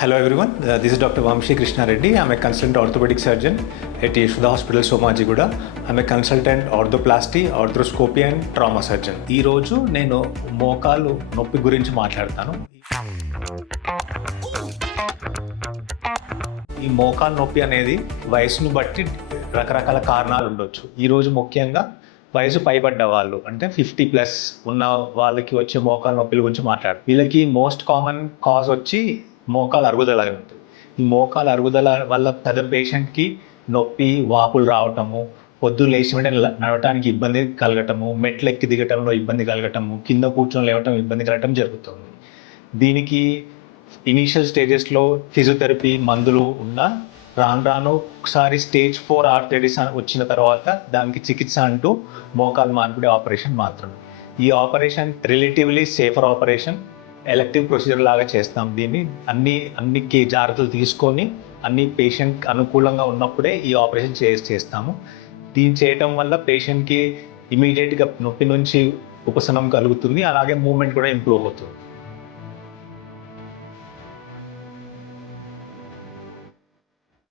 Hello everyone, this is Dr. Vamshi Krishna Reddy. I'm a consultant orthopedic surgeon at Yeshoda Hospital, Somajiguda. I'm a consultant orthoplasty, arthroscopy and trauma surgeon. ఈ రోజు నేను మోకాలు నొప్పి గురించి మాట్లాడతాను. ఈ మోకాలు నొప్పి అనేది వయసును బట్టి రకరకాల కారణాలు ఉండొచ్చు. ఈరోజు ముఖ్యంగా వయసు పైబడ్డ వాళ్ళు అంటే 50+ ఉన్న వాళ్ళకి వచ్చే మోకాలు నొప్పుల గురించి మాట్లాడు. వీళ్ళకి మోస్ట్ కామన్ కాజ్ వచ్చి మోకాలు అరుగుదల ఉంటుంది. ఈ మోకాలు అరుగుదల వల్ల పెద్ద పేషెంట్కి నొప్పి, వాపులు రావటము, పొద్దున్న లేచి వెంటనే నడవటానికి ఇబ్బంది కలగటము, మెట్లు ఎక్కి దిగటంలో ఇబ్బంది కలగటము, కింద కూర్చొని లేవటం ఇబ్బంది కలగటం జరుగుతుంది. దీనికి ఇనీషియల్ స్టేజెస్లో ఫిజియోథెరపీ మందులు ఉన్న రాను ఒకసారి స్టేజ్ 4 ఆర్థరైటిస్ వచ్చిన తర్వాత దానికి చికిత్స అంటూ మోకాలు మార్పిడి ఆపరేషన్ మాత్రమే. ఈ operation relatively safer operation, elective procedure లాగా చేస్తాం. దీన్ని అన్ని జాగ్రత్తలు తీసుకొని అన్ని పేషెంట్ అనుకూలంగా ఉన్నప్పుడే ఈ ఆపరేషన్ చేస్తాము. దీన్ని చేయటం వల్ల పేషెంట్కి ఇమీడియట్గా నొప్పి నుంచి ఉపశమనం కలుగుతుంది, అలాగే మూమెంట్ కూడా ఇంప్రూవ్ అవుతుంది.